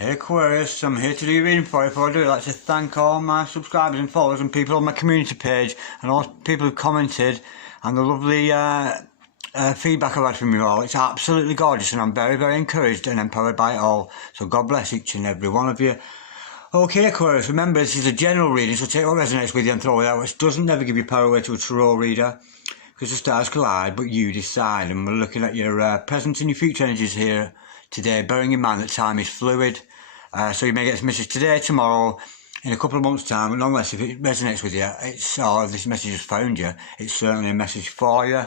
Hey Aquarius, I'm here to do your reading for you. Before I do, I'd like to thank all my subscribers and followers and people on my community page and all people who commented and the lovely feedback I've had from you all. It's absolutely gorgeous and I'm very, very encouraged and empowered by it all. So God bless each and every one of you. Okay Aquarius, remember this is a general reading, so take what resonates with you and throw it out, which doesn't never give you power away to a tarot reader. Because the stars collide, but you decide. And we're looking at your present and your future energies here today, bearing in mind that time is fluid. So you may get this message today, tomorrow, in a couple of months' time, but nonetheless, if it resonates with you, or if this message has found you, it's certainly a message for you.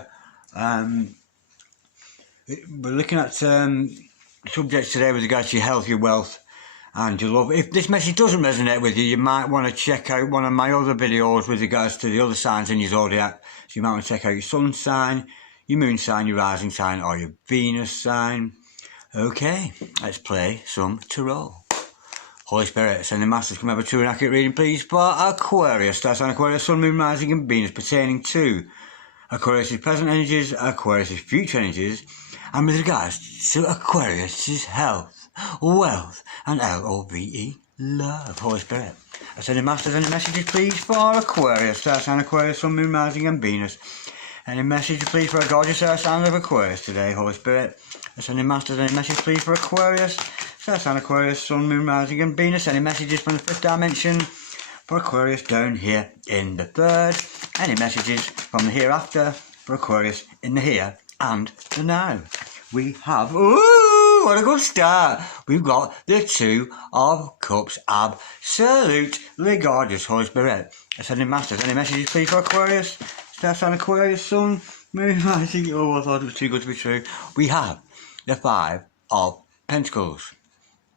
We're looking at subjects today with regards to your health, your wealth, and your love. If this message doesn't resonate with you, you might want to check out one of my other videos with regards to the other signs in your zodiac. So you might want to check out your sun sign, your moon sign, your rising sign, or your Venus sign. Okay, let's play some tarot. Holy Spirit, send the masters, come have a true and accurate reading, please, for Aquarius. Star sign Aquarius, sun, moon, rising, and Venus, pertaining to Aquarius' present energies, Aquarius' future energies, and with regards to Aquarius' health, wealth, and love, love. Holy Spirit, send the masters any messages, please, for Aquarius. Star sign Aquarius, sun, moon, rising, and Venus. Any message, please, for a gorgeous star sign of Aquarius today, Holy Spirit. Sending masters any message, please, for Aquarius. Star sign Aquarius, sun, moon, rising, and Venus. Any messages from the fifth dimension for Aquarius down here in the third. Any messages from the hereafter for Aquarius in the here and the now. We have, ooh, what a good start. We've got the Two of Cups. Absolutely gorgeous, Holy Spirit. Sending masters any messages, please, for Aquarius. Star sign Aquarius, sun, moon, rising. Oh, I thought it was too good to be true. We have the Five of Pentacles.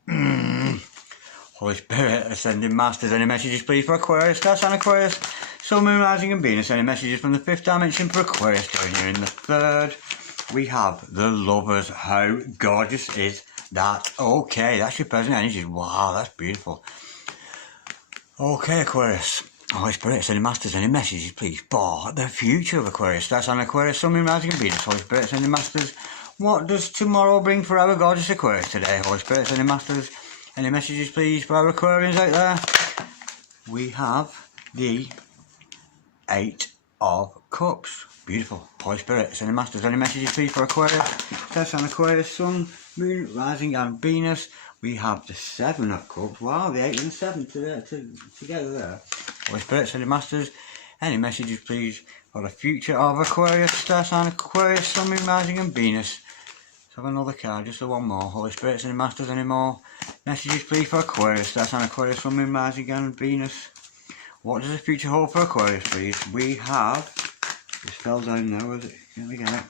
Holy Spirit, ascending masters, any messages, please, for Aquarius. Star sign Aquarius, sun, moon, rising, and Venus. Any messages from the fifth dimension for Aquarius down here in the third. We have the Lovers. How gorgeous is that? Okay, that's your present energies. Wow, that's beautiful. Okay, Aquarius. Holy Spirit, sending masters any messages, please, for the future of Aquarius. Star sign Aquarius, sun, moon, rising, and Venus. Holy Spirit, sending masters. What does tomorrow bring for our gorgeous Aquarius today? Holy Spirit, sending masters any messages, please, for our Aquarians out there. We have the Eight of Cups. Beautiful. Holy Spirit, sending masters any messages, please, for Aquarius. Star sign Aquarius, sun, moon, rising, and Venus. We have the Seven of Cups. Wow, the 8 and the 7 together there. Holy Spirit, sending masters any messages, please, for the future of Aquarius. Star sign Aquarius, sun, moon, rising, and Venus. Let's have another card, just the one more. Holy Spirit, sending masters any more messages, please, for Aquarius. Star sign Aquarius, sun, moon, rising, and Venus. What does the future hold for Aquarius, please? We have, this fell down now, is it? Here we go.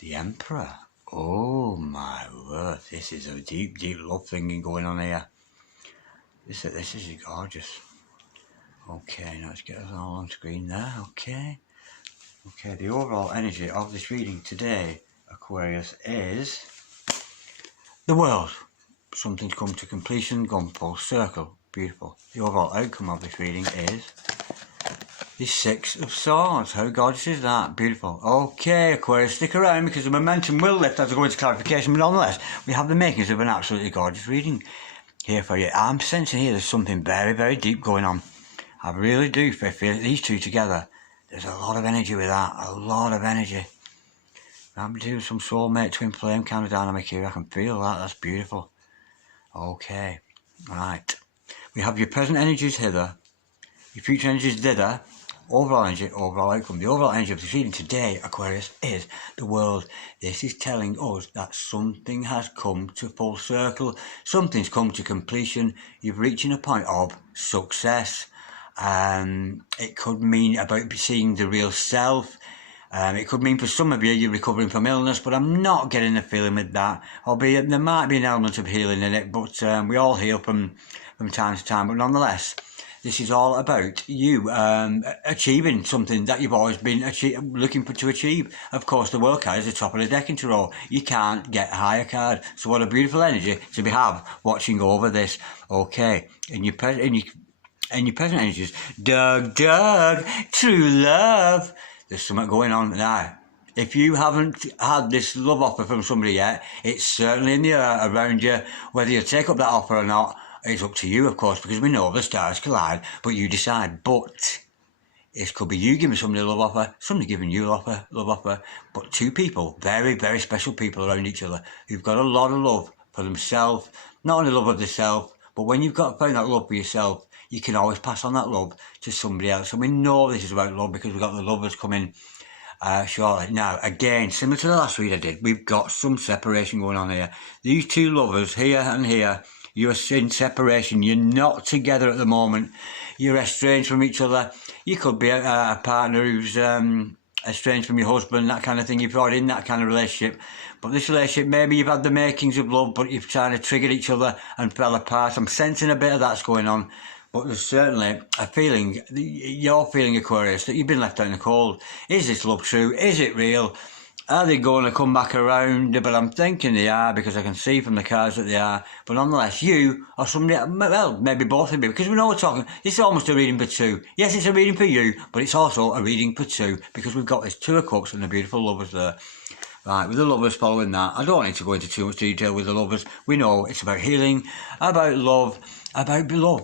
The Emperor. Oh my word, this is a deep, deep love thing going on here. This is gorgeous. Okay, now let's get us all on screen there, okay. Okay, the overall energy of this reading today, Aquarius, is the world. Something's come to completion, gone full circle. Beautiful. The overall outcome of this reading is the Six of Swords. How gorgeous is that? Beautiful. Okay, Aquarius, stick around because the momentum will lift as I go into clarification, but nonetheless, we have the makings of an absolutely gorgeous reading here for you. I'm sensing here there's something very, very deep going on. I really do feel these two together. There's a lot of energy with that. A lot of energy. I'm doing some soulmate twin flame kind of dynamic here. I can feel that. That's beautiful. Okay. Right. We have your present energies hither. Your future energies thither. Overall energy, overall outcome. The overall energy of this reading today, Aquarius, is the world. This is telling us that something has come to full circle. Something's come to completion. You're reaching a point of success. It could mean about seeing the real self. It could mean for some of you, you're recovering from illness, but I'm not getting the feeling with that. Albeit there might be an element of healing in it, but we all heal from time to time. But nonetheless, this is all about you achieving something that you've always been looking to achieve. Of course, the World card is the top of the deck in tarot. You can't get a higher card. So what a beautiful energy to have watching over this. Okay, in your present energies, Doug, true love. There's something going on now. If you haven't had this love offer from somebody yet, it's certainly in the air around you. Whether you take up that offer or not, it's up to you, of course, because we know the stars collide, but you decide. But it could be you giving somebody a love offer, somebody giving you a love offer, but two people, very, very special people around each other, who've got a lot of love for themselves, not only love of themselves, but when you've got found that love for yourself, you can always pass on that love to somebody else. And we know this is about love because we've got the lovers coming shortly. Now, again, similar to the last read I did, we've got some separation going on here. These two lovers, here and here, you're in separation. You're not together at the moment. You're estranged from each other. You could be a partner who's estranged from your husband, that kind of thing. You've already in that kind of relationship. But this relationship, maybe you've had the makings of love, but you've kind of triggered each other and fell apart. I'm sensing a bit of that's going on. But there's certainly a feeling, you're feeling, Aquarius, that you've been left out in the cold. Is this love true? Is it real? Are they going to come back around? But I'm thinking they are, because I can see from the cards that they are. But nonetheless, you or somebody, well, maybe both of you, because we know we're talking, this is almost a reading for two. Yes, it's a reading for you, but it's also a reading for two, because we've got this Two of Cups and the beautiful lovers there. Right, with the lovers following that, I don't need to go into too much detail with the lovers. We know it's about healing, about love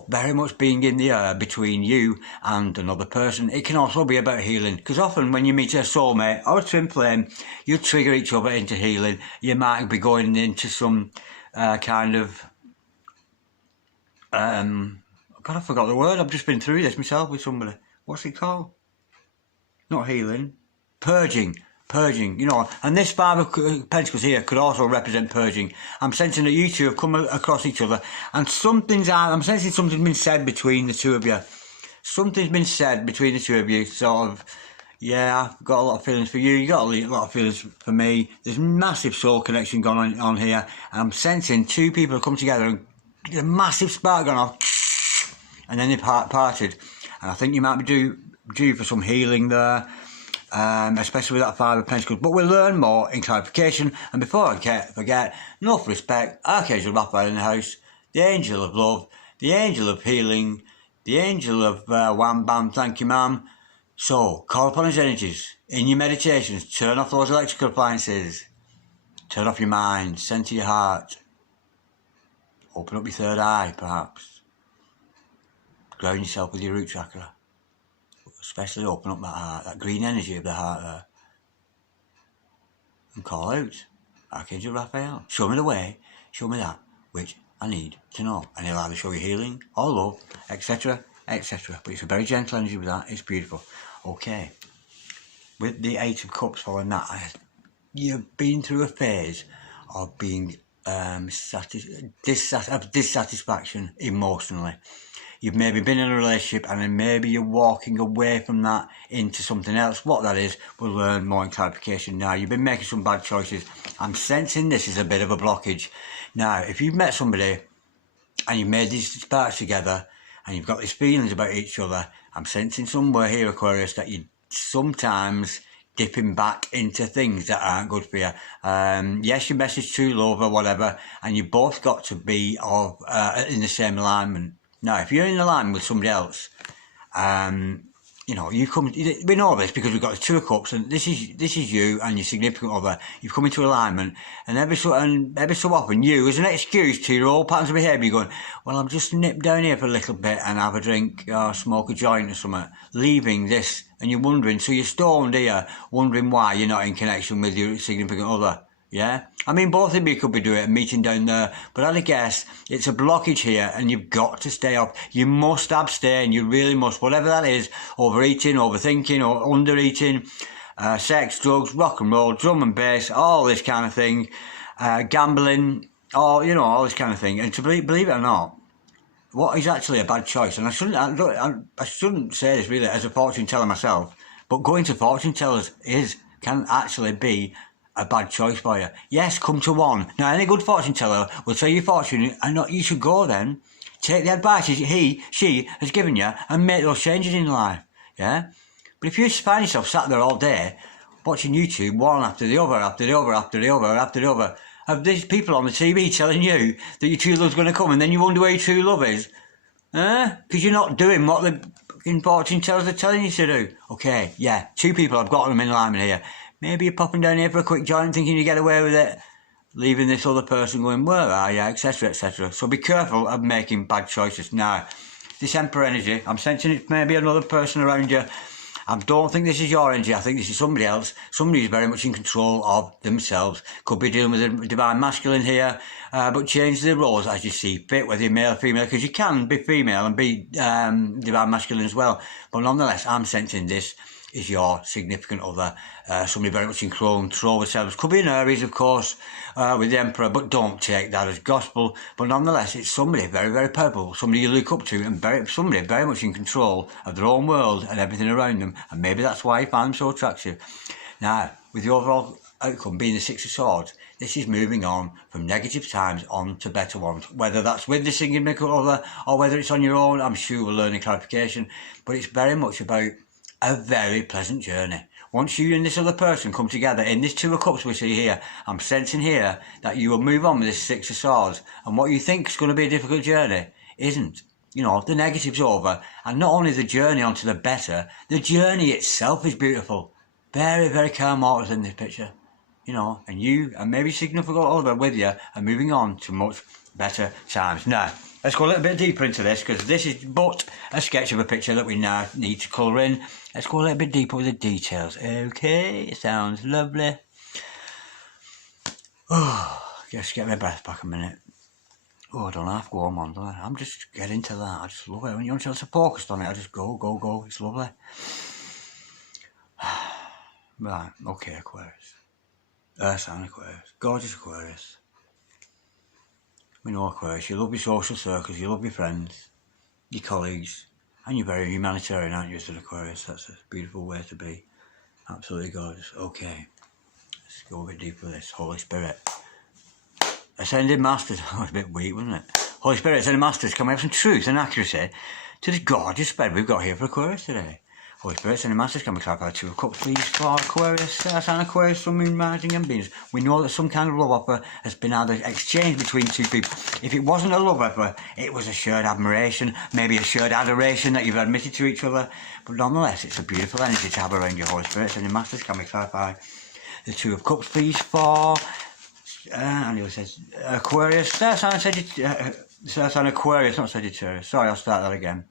very much being in the air between you and another person. It can also be about healing, because often when you meet a soulmate or a twin flame, you trigger each other into healing. You might be going into some kind of... God, I forgot the word. I've just been through this myself with somebody. What's it called? Not healing. Purging, you know, and this Five of Pentacles here could also represent purging. I'm sensing that you two have come across each other, and I'm sensing something's been said between the two of you. Something's been said between the two of you, sort of, yeah, I've got a lot of feelings for you, you got a lot of feelings for me. There's massive soul connection going on here, and I'm sensing two people have come together and a massive spark gone off, and then they parted. And I think you might be due for some healing there. Especially with that Five of Pentacles, but we'll learn more in clarification. And before I forget, enough respect, Archangel Raphael in the house, the angel of love, the angel of healing, the angel of wham bam, thank you ma'am. So call upon his energies in your meditations. Turn off those electrical appliances, turn off your mind, center your heart, open up your third eye perhaps, ground yourself with your root chakra. Especially open up that heart, that green energy of the heart there. And call out, Archangel Raphael, show me the way, show me that which I need to know. And he'll either show you healing or love, etc, etc. But it's a very gentle energy with that, it's beautiful. Okay, with the Eight of Cups following that, you've been through a phase of being dissatisfaction emotionally. You've maybe been in a relationship and then maybe you're walking away from that into something else. What that is, we'll learn more in clarification now. You've been making some bad choices. I'm sensing this is a bit of a blockage. Now, if you've met somebody and you've made these sparks together and you've got these feelings about each other, I'm sensing somewhere here, Aquarius, that you sometimes dipping back into things that aren't good for you. Yes, you message true love or whatever, and you both got to be in the same alignment. Now, if you're in alignment with somebody else, you know, we know this because we've got the Two of Cups, and this is you and your significant other. You've come into alignment, and every so often you, as an excuse to your old patterns of behaviour, you're going, well, I'm just nip down here for a little bit and have a drink or smoke a joint or something, leaving this, and you're wondering, so you're stoned here, wondering why you're not in connection with your significant other. Yeah, I mean, both of you could be doing it, meeting down there, but I'd guess it's a blockage here, and you've got to stay off. You must abstain, you really must, whatever that is, overeating, overthinking, or undereating, sex, drugs, rock and roll, drum and bass, all this kind of thing, gambling, or, you know, all this kind of thing. And to believe it or not, what is actually a bad choice, and I shouldn't say this really as a fortune teller myself, but going to fortune tellers can actually be a bad choice for you. Yes, come to one. Now, any good fortune teller will tell you fortune, and you should go then. Take the advice she has given you and make those changes in life. Yeah? But if you find yourself sat there all day watching YouTube, one after the other, after the other, after the other, after the other, of these people on the TV telling you that your true love's going to come, and then you wonder where your true love is. Because you're not doing what the fucking fortune tellers are telling you to do. Okay, yeah, two people, I've got them in alignment here. Maybe you're popping down here for a quick joint thinking you get away with it, leaving this other person going, where are you, etc, etc. So be careful of making bad choices. Now, this Emperor energy, I'm sensing it maybe another person around you. I don't think this is your energy. I think this is somebody else. Somebody who's very much in control of themselves. Could be dealing with a divine masculine here, but change the roles as you see fit, whether you're male or female, because you can be female and be divine masculine as well. But nonetheless, I'm sensing this is your significant other, somebody very much in control of themselves. Could be an Aries, of course, with the Emperor, but don't take that as gospel. But nonetheless, it's somebody very, very powerful, somebody you look up to, and somebody very much in control of their own world and everything around them. And maybe that's why you find them so attractive. Now, with the overall outcome being the Six of Swords, this is moving on from negative times on to better ones. Whether that's with the significant other or whether it's on your own, I'm sure we'll learn a clarification. But it's very much about a very pleasant journey. Once you and this other person come together in this Two of Cups we see here, I'm sensing here that you will move on with this Six of Swords, and what you think is going to be a difficult journey isn't. You know, the negative's over, and not only the journey onto the better, the journey itself is beautiful. Very, very calm waters in this picture. You know, and you and maybe significant other with you are moving on to much better times. Now, let's go a little bit deeper into this, because this is but a sketch of a picture that we now need to colour in. Let's go a little bit deeper with the details. Okay, sounds lovely. Oh, just get my breath back a minute. Oh, I don't half go on, do I? I'm just getting to that. I just love it. When you're so focused on it, I just go. It's lovely. Right, okay, Aquarius. Sign Aquarius. Gorgeous Aquarius. We know Aquarius, you love your social circles, you love your friends, your colleagues, and you're very humanitarian, aren't you, as an Aquarius? That's a beautiful way to be. Absolutely gorgeous. Okay, let's go a bit deeper with this. Holy Spirit. Ascended Masters. Oh, it's a bit weak, wasn't it? Holy Spirit, Ascended Masters, can we have some truth and accuracy to this gorgeous spread we've got here for Aquarius today? Holy Spirit, Ascended Masters, can we clarify Two of Cups, please, for Aquarius, Sun, Aquarius, Sun, Moon, Rising and Venus? We know that some kind of love offer has been either exchanged between two people. If it wasn't a love offer, it was a shared admiration, maybe a shared adoration that you've admitted to each other. But nonetheless, it's a beautiful energy to have around your Holy Spirit, Ascended Masters. Can we clarify the Two of Cups, please, for... and it says Aquarius, Sun, Aquarius, not Sagittarius. Sorry, I'll start that again.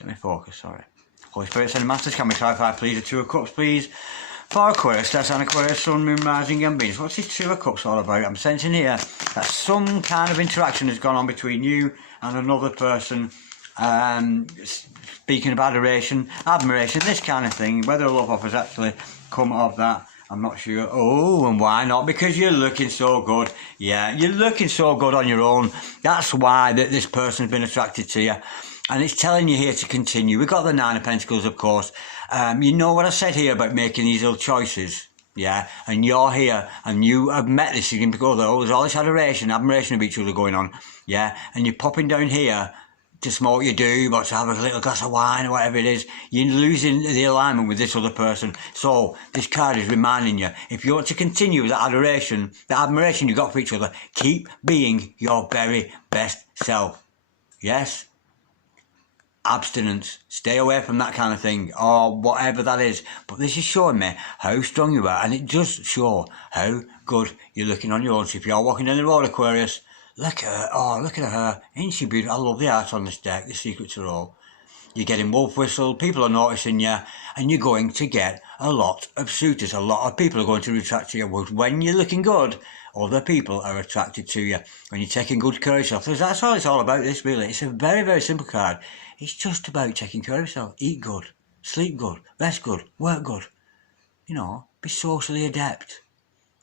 Let me focus, sorry. Holy Spirit, Ascended Masters, can we clarify, please, the Two of Cups, please, for Aquarius, Sun, Aquarius, Sun, Moon, Rising and Venus. What's this Two of Cups all about? I'm sensing here that some kind of interaction has gone on between you and another person, speaking of adoration, admiration, this kind of thing. Whether a love offer's actually come of that, I'm not sure. Oh, and why not? Because you're looking so good. Yeah, you're looking so good on your own. That's why this person's been attracted to you. And it's telling you here to continue. We've got the Nine of Pentacles, of course. You know what I said here about making these little choices, yeah? And you're here, and you have met this significant other. Oh, there's all this adoration, admiration of each other going on, yeah? And you're popping down here to smoke your do, or to have a little glass of wine, or whatever it is. You're losing the alignment with this other person. So this card is reminding you, if you want to continue with that adoration, the admiration you got for each other, keep being your very best self. Yes? Abstinence, stay away from that kind of thing, or whatever that is. But this is showing me how strong you are, and it does show how good you're looking on your own. So if you're walking down the road, Aquarius, look at her. Oh, look at her. Ain't she beautiful? I love the art on this deck, the secret to all. You're getting wolf whistle, people are noticing you, and you're going to get a lot of suitors. A lot of people are going to attract to you. When you're looking good, other people are attracted to you. When you're taking good care of yourself. That's all it's all about, this, really. It's a very, very simple card. It's just about taking care of yourself. Eat good, sleep good, rest good, work good. You know, be socially adept.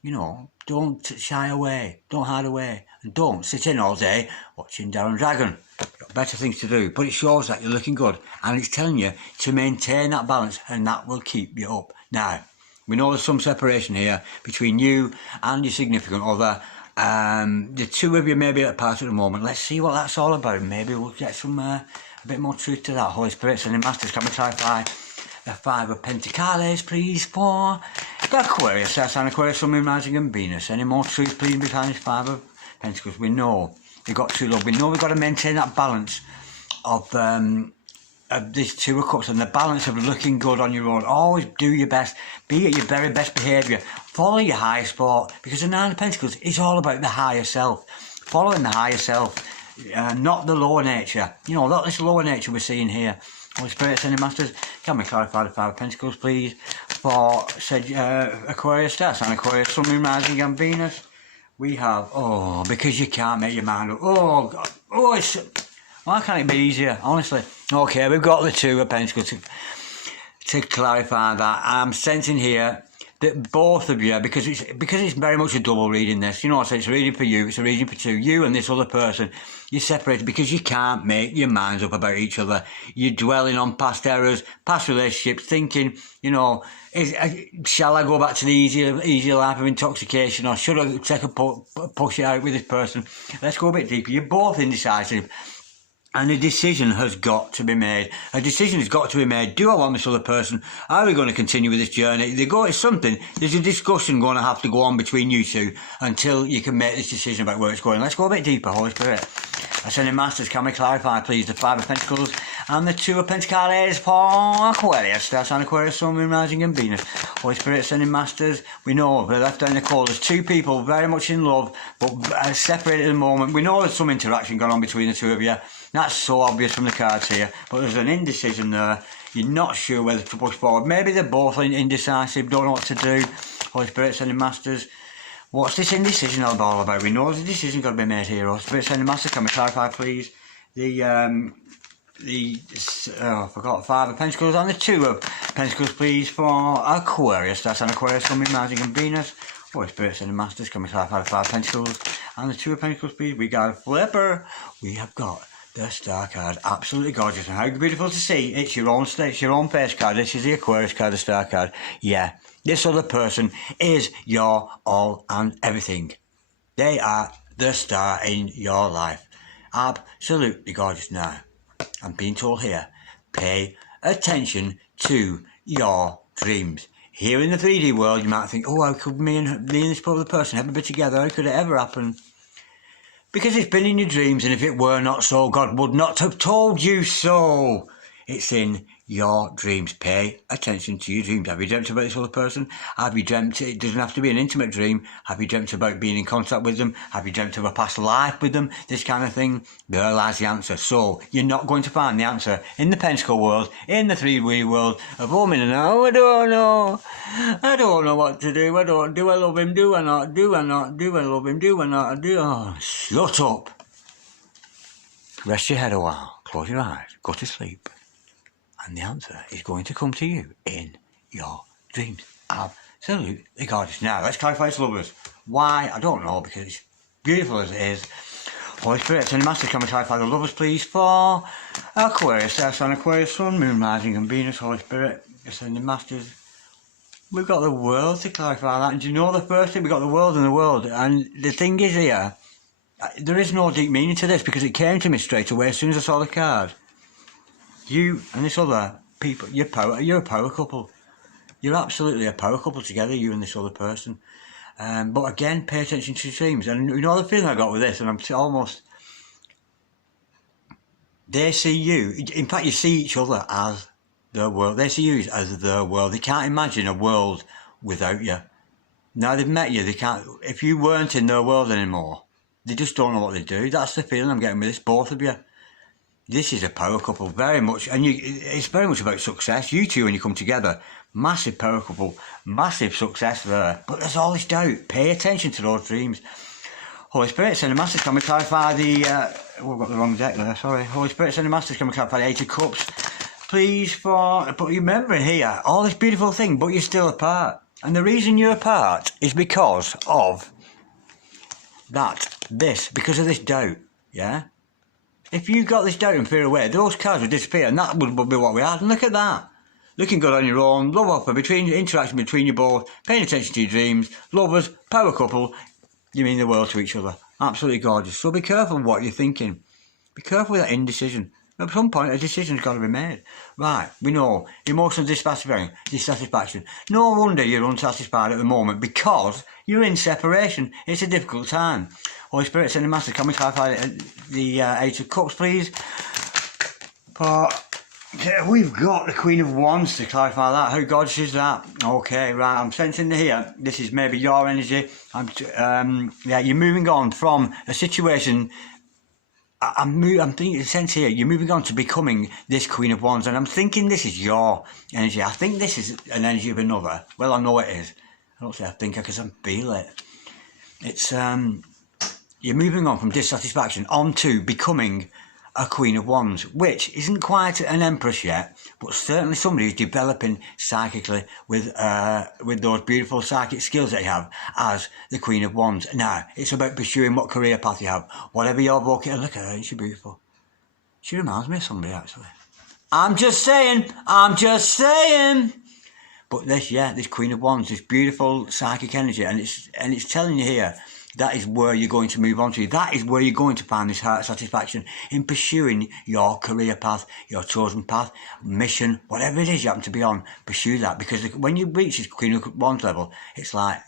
You know, don't shy away, don't hide away, and don't sit in all day watching Darren Dragon. You've got better things to do, but it shows that you're looking good, and it's telling you to maintain that balance, and that will keep you up. Now, we know there's some separation here between you and your significant other. The two of you may be apart at the moment. Let's see what that's all about. Maybe we'll get some a bit more truth to that. Holy Spirit, Ascended Masters, can we clarify the Five of Pentacles, please, for Aquarius, Sun, Aquarius, Sun, Moon, Rising and Venus. Any more truth, please, behind this Five of Pentacles? We know we've got true love. We know we've got to maintain that balance of this Two of Cups and the balance of looking good on your own. Always do your best. Be at your very best behaviour. Follow your higher sport, because the Nine of Pentacles is all about the higher self. Following the higher self, not the lower nature. You know, not this lower nature we're seeing here. Holy Spirit, Ascended Masters, can we clarify the Five of Pentacles, please, for said Aquarius, Star Sign Aquarius, Sun, Moon, Rising and Venus. We have, because you can't make your mind up. Oh, God. Why can't it be easier, honestly? Okay, we've got the Two of Pentacles to clarify that. I'm sensing here that both of you, because it's very much a double reading this, you know, so it's a reading for you, it's a reading for two, you and this other person, you're separated because you can't make your minds up about each other. You're dwelling on past errors, past relationships, thinking, you know, shall I go back to the easier life of intoxication, or should I take a push it out with this person? Let's go a bit deeper. You're both indecisive. And a decision has got to be made. A decision has got to be made. Do I want this other person? Are we going to continue with this journey? There's a discussion going to have to go on between you two until you can make this decision about where it's going. Let's go a bit deeper, Holy Spirit. Ascending Masters, can we clarify, please, the Five of Pentacles and the Two of Pentacles for Aquarius, Star Sign Aquarius, Sun, Moon, Rising and Venus. Holy Spirit, Ascending Masters, we know we're left down the call. There's two people very much in love, but separated at the moment. We know there's some interaction going on between the two of you. That's so obvious from the cards here, but there's an indecision there. You're not sure whether to push forward. Maybe they're both indecisive, don't know what to do. Holy Spirit, Ascending Masters, what's this indecision all about? We know there's a decision got to be made here. Holy Spirit, Ascending Masters, can we clarify, please? I forgot, Five of Pentacles and the Two of Pentacles, please, for Aquarius. That's an Aquarius, Sun, Moon, Rising and Venus. Holy Spirit, Ascending Masters, can we clarify the Five of Pentacles and the Two of Pentacles, please? We got a flipper. We have got the Star card, absolutely gorgeous, and how beautiful to see. It's your own face card. This is the Aquarius card, the Star card. Yeah, this other person is your all and everything. They are the star in your life. Absolutely gorgeous. Now, I'm being told here, pay attention to your dreams. Here in the 3D world, you might think, oh, how could me and this other person ever be together? How could it ever happen? Because it's been in your dreams, and if it were not so, God would not have told you so. It's in your dreams. Pay attention to your dreams. Have you dreamt about this other person? Have you dreamt, it doesn't have to be an intimate dream. Have you dreamt about being in contact with them? Have you dreamt of a past life with them? This kind of thing. There lies the answer. So, you're not going to find the answer in the Pentacle world, in the 3D world of women and I don't know. I don't know what to do. Do I love him? Do I not? Do I not? Do I love him? Do I not? Shut up. Rest your head a while. Close your eyes. Go to sleep. And the answer is going to come to you in your dreams. Absolutely gorgeous. Now, let's clarify this, lovers. Why? I don't know, because it's beautiful as it is. Holy Spirit, Ascending Masters, can we clarify the lovers, please, for Aquarius, Star Sign Aquarius, Sun, Moon, Rising and Venus. Holy Spirit, Ascending Masters. We've got the world to clarify that. And do you know the first thing? We've got the world and the world. And the thing is here, there is no deep meaning to this, because it came to me straight away as soon as I saw the card. You and this other people, you're a power couple. You're absolutely a power couple together, you and this other person. But again, pay attention to your dreams. And you know the feeling I got with this, and I'm almost... They see you, in fact you see each other as the world. They see you as the world. They can't imagine a world without you. Now they've met you, they can't... If you weren't in their world anymore, they just don't know what they do. That's the feeling I'm getting with this, both of you. This is a power couple, very much, and it's very much about success. You two, when you come together, massive power couple, massive success there. But there's all this doubt. Pay attention to those dreams. Holy Spirit, Ascending Masters, can we clarify the... we've got the wrong deck there, sorry. Holy Spirit, Ascending Masters, can we clarify the Eight of Cups, please, for... But remember here, all this beautiful thing, but you're still apart. And the reason you're apart is because of because of this doubt, yeah? If you got this doubt and fear away, those cards would disappear, and that would be what we had. And look at that. Looking good on your own, love offer, interaction between you both, paying attention to your dreams, lovers, power couple, you mean the world to each other. Absolutely gorgeous. So be careful what you're thinking. Be careful with that indecision. At some point, a decision's got to be made. Right, we know. Emotional dissatisfaction. No wonder you're unsatisfied at the moment, because you're in separation. It's a difficult time. Holy Spirit, Ascending Masters, can we clarify the Eight of Cups, please? For we've got the Queen of Wands to clarify that. How gorgeous is that? Okay, right, I'm sensing here, this is maybe your energy. Yeah, you're moving on from a situation. I'm thinking, the sense here, you're moving on to becoming this Queen of Wands, and I'm thinking this is your energy. I think this is an energy of another. Well, I know it is. I don't say I think, because I feel it. It's, you're moving on from dissatisfaction onto becoming a Queen of Wands, which isn't quite an Empress yet, but certainly somebody who's developing psychically with those beautiful psychic skills that you have as the Queen of Wands. Now, it's about pursuing what career path you have. Whatever your vocation, look at her, she's beautiful. She reminds me of somebody, actually. I'm just saying. But this Queen of Wands, this beautiful psychic energy, and it's telling you here, that is where you're going to move on to. That is where you're going to find this heart satisfaction in pursuing your career path, your chosen path, mission, whatever it is you happen to be on. Pursue that, because when you reach this Queen of Wands level, it's like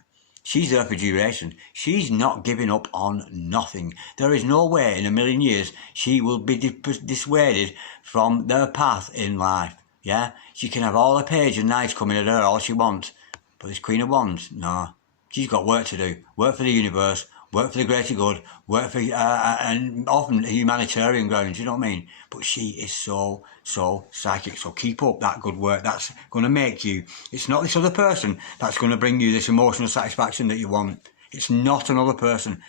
she's there for duration. She's not giving up on nothing. There is no way in a million years she will be dissuaded from their path in life. Yeah, she can have all the page and knights coming at her all she wants, but this Queen of Wands, no. She's got work to do. Work for the universe, work for the greater good, work for, and often humanitarian grounds, you know what I mean? But she is so psychic. So keep up that good work. That's going to make you, it's not this other person that's going to bring you this emotional satisfaction that you want. It's not another person.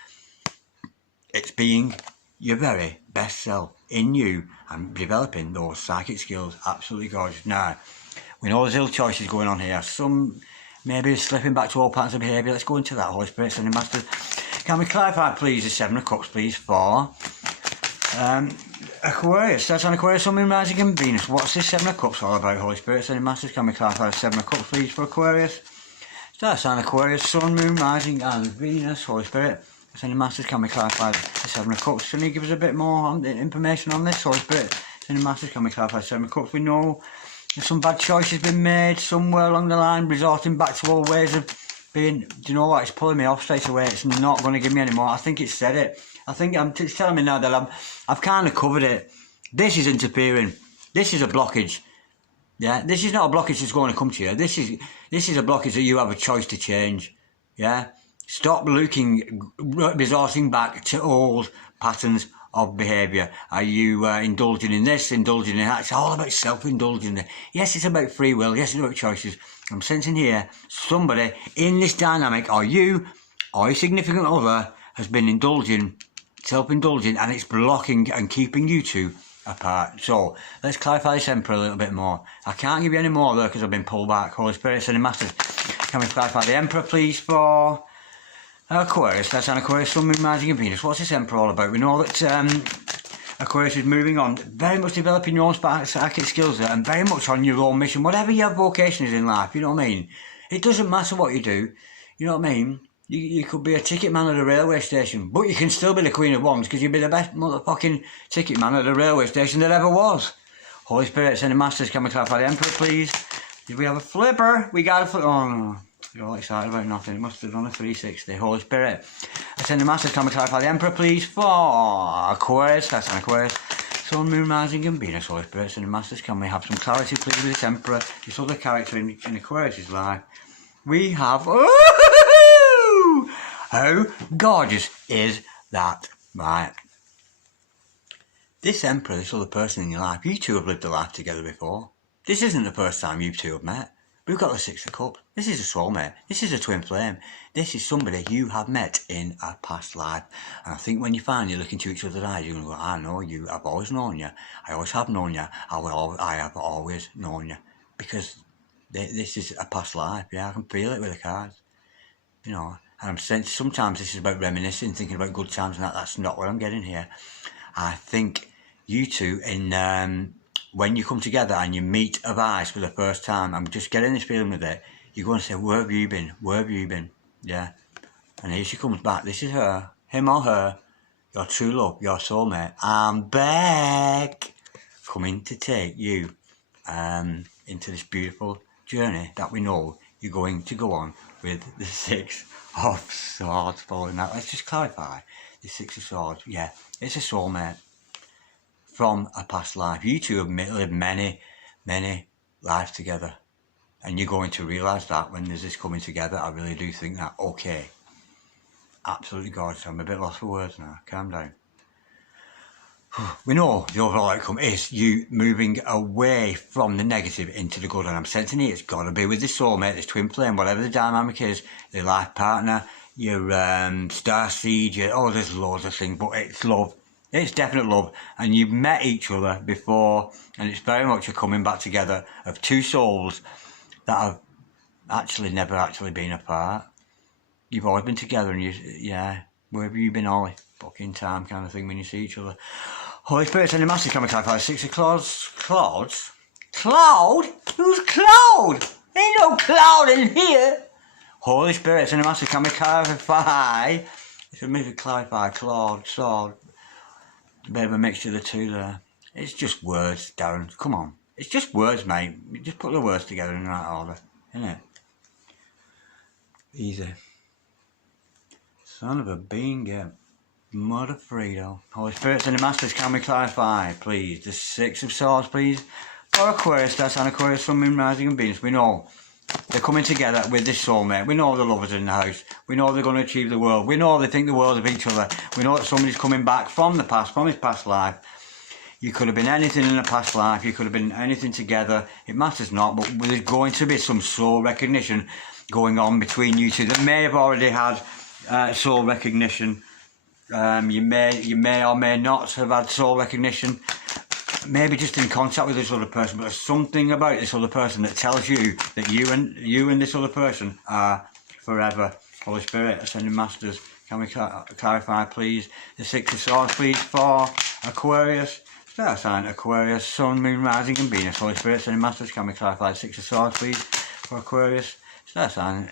It's being your very best self in you and developing those psychic skills. Absolutely gorgeous. Now, we know there's ill choices going on here. Some maybe slipping back to old patterns of behaviour. Let's go into that. Holy Spirit, Sending Masters. Can we clarify, please, the Seven of Cups, please, for Aquarius? That's on Aquarius, Sun, Moon, Rising and Venus. What's this Seven of Cups all about, Holy Spirit, Sending Masters? Can we clarify the Seven of Cups, please, for Aquarius? That's on Aquarius, Sun, Moon, Rising and Venus. Holy Spirit, Sending Masters, can we clarify the Seven of Cups? Can you give us a bit more information on this, Holy Spirit, Sending Masters? Can we clarify the Seven of Cups? We know some bad choices been made somewhere along the line, resorting back to old ways of being. Do you know what? It's pulling me off straight away. It's not going to give me any more. I think it's said it. I think it's telling me now that I've kind of covered it. This is interfering. This is a blockage. Yeah, this is not a blockage that's going to come to you. This is a blockage that you have a choice to change. Yeah, stop resorting back to old patterns of behaviour. Are you indulging in this, indulging in that? It's all about self-indulging. Yes, it's about free will. Yes, it's about choices. I'm sensing here somebody in this dynamic, or you, or your significant other, has been self-indulging, and it's blocking and keeping you two apart. So let's clarify this Emperor a little bit more. I can't give you any more though, because I've been pulled back. Holy Spirit, Sending Masters, can we clarify the Emperor, please, for Aquarius? That's an Aquarius, Sun, Moon, Rising and Venus. What's this Emperor all about? We know that Aquarius is moving on, very much developing your own psychic skills there, and very much on your own mission, whatever your vocation is in life, you know what I mean? It doesn't matter what you do, you know what I mean? You could be a ticket man at a railway station, but you can still be the Queen of Wands, because you'd be the best motherfucking ticket man at a railway station that ever was. Holy Spirit, Sending Masters, can we clarify the Emperor, please? Did we have a flipper? We got a flipper. Oh no. You're all excited about nothing. It must have done a 360. Holy Spirit, Sending Masters, can we clarify the Emperor, please, for Aquarius? That's an Aquarius, Sun, Moon, Rising and Venus. Holy Spirit, Sending Masters, can we have some clarity, please, with this Emperor, this other character in Aquarius' life? We have... Ooh! How gorgeous is that? Right. This Emperor, this other person in your life, you two have lived a life together before. This isn't the first time you two have met. We've got the Six of Cups. This is a soulmate. This is a twin flame. This is somebody you have met in a past life. And I think when you finally look into each other's eyes, you're going to go, I know you. I've always known you. I always have known you. I have always known you. Because this is a past life. Yeah, I can feel it with the cards. You know, and I'm saying sometimes this is about reminiscing, thinking about good times and that. That's not what I'm getting here. I think you two when you come together and you meet a vice for the first time, I'm just getting this feeling with it, you're going to say, where have you been? Where have you been? Yeah. And here she comes back. This is her, him or her, your true love, your soulmate. I'm back. Coming to take you into this beautiful journey that we know you're going to go on with the Six of Swords following that. Let's just clarify. The Six of Swords, yeah, it's a soulmate. from a past life. You two have lived many, many lives together. And you're going to realise that when there's this coming together. I really do think that. Okay. Absolutely gorgeous. I'm a bit lost for words now. Calm down. We know the overall outcome is you moving away from the negative into the good. And I'm sensing it. It's got to be with the soulmate, this twin flame, whatever the dynamic is, the life partner, your star seed, there's loads of things. But it's love. It's definite love. And you've met each other before. And it's very much a coming back together of two souls that have actually never actually been apart. You've always been together, and where have you been all the fucking time, kind of thing, when you see each other. Holy Spirit, sending massive coming clarify. 6 of Clouds. Clouds? Cloud? Who's Cloud? Ain't no cloud in here. Holy Spirit, sending massive coming clarify. It's a mix of clarify, Cloud, sword. A bit of a mixture of the two there. It's just words, Darren. Come on. It's just words, mate. You just put the words together in the right order, isn't it? Easy. Son of a bean, yeah. Mother Frito. Holy Spirit and the Masters, can we clarify, please? The 6 of Swords, please. For Aquarius, that's an Aquarius, Sun, Moon, Rising and Venus. We know they're coming together with this soulmate. We know the lovers in the house. We know they're going to achieve the world. We know they think the world of each other. We know that somebody's coming back from the past, from his past life. You could have been anything in a past life. You could have been anything together. It matters not, but there's going to be some soul recognition going on between you two that may have already had soul recognition. You may or may not have had soul recognition. Maybe just in contact with this other person, but there's something about this other person that tells you that you and this other person are forever. Holy Spirit, Ascending Masters, can we clarify, please? The 6 of Swords, please, for Aquarius. Star sign Aquarius, Sun, Moon, Rising and Venus. Holy Spirit, Ascending Masters, can we clarify? 6 of Swords, please, for Aquarius. Star sign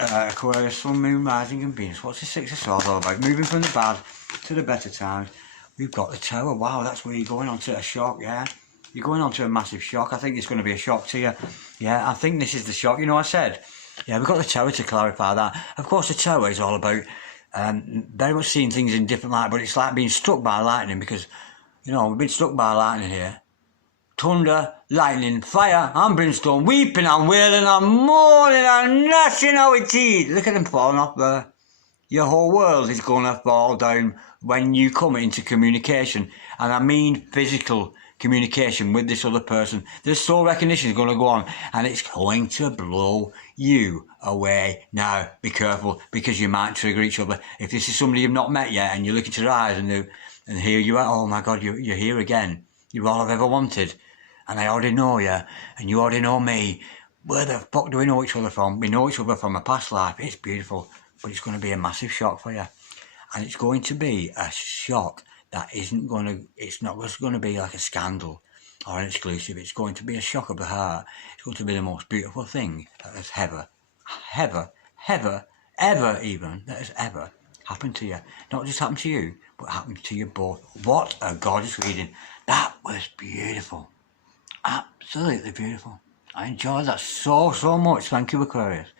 Aquarius, Sun, Moon, Rising and Venus. What's the 6 of Swords all about? Moving from the bad to the better times. We've got the Tower. Wow, that's where you're going on to a shock, yeah? You're going on to a massive shock. I think it's going to be a shock to you. Yeah, I think this is the shock. You know, I said, yeah, we've got the Tower to clarify that. Of course, the Tower is all about very much seeing things in different light, but it's like being struck by lightning because, you know, we've been struck by lightning here. Thunder, lightning, fire, and brimstone, weeping and wailing and mourning and gnashing out teeth. Look at them falling off there. Your whole world is going to fall down when you come into communication. And I mean physical communication with this other person. This soul recognition is going to go on and it's going to blow you away. Now, be careful because you might trigger each other. If this is somebody you've not met yet and you look into their eyes and here you are, oh my God, you're here again. You're all I've ever wanted. And I already know you and you already know me. Where the fuck do we know each other from? We know each other from a past life. It's beautiful. But it's going to be a massive shock for you. And it's going to be a shock that it's not just going to be like a scandal or an exclusive. It's going to be a shock of the heart. It's going to be the most beautiful thing that has ever even, that has ever happened to you. Not just happened to you, but happened to you both. What a gorgeous reading. That was beautiful. Absolutely beautiful. I enjoyed that so much. Thank you, Aquarius.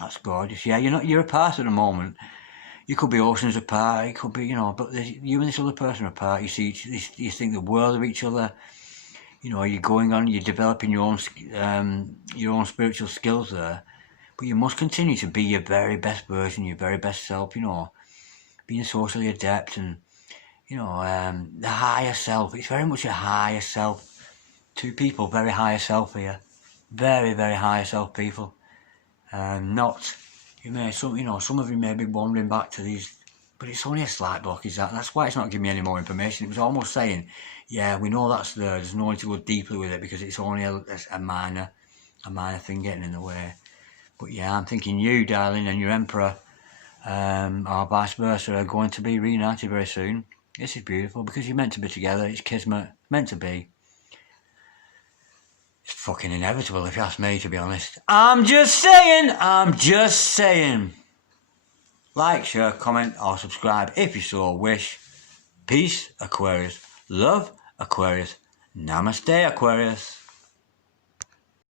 That's gorgeous. Yeah, you're apart at the moment. You could be oceans apart. It could be, you know, but you and this other person are apart. You see, you think the world of each other. You know, you're going on. You're developing your own spiritual skills there. But you must continue to be your very best version, your very best self. You know, being socially adept and you know the higher self. It's very much a higher self. Two people, very higher self here. Very, very higher self people. Not, some of you may be wandering back to these, but it's only a slight blockage. That's why it's not giving me any more information. It was almost saying, yeah, we know that's there. There's no need to go deeply with it because it's only a minor thing getting in the way. But yeah, I'm thinking you, darling, and your Emperor, or vice versa, are going to be reunited very soon. This is beautiful because you're meant to be together. It's kismet, meant to be. It's fucking inevitable if you ask me, to be honest. I'm just saying. Like, share, comment or subscribe if you so wish. Peace, Aquarius. Love, Aquarius. Namaste, Aquarius.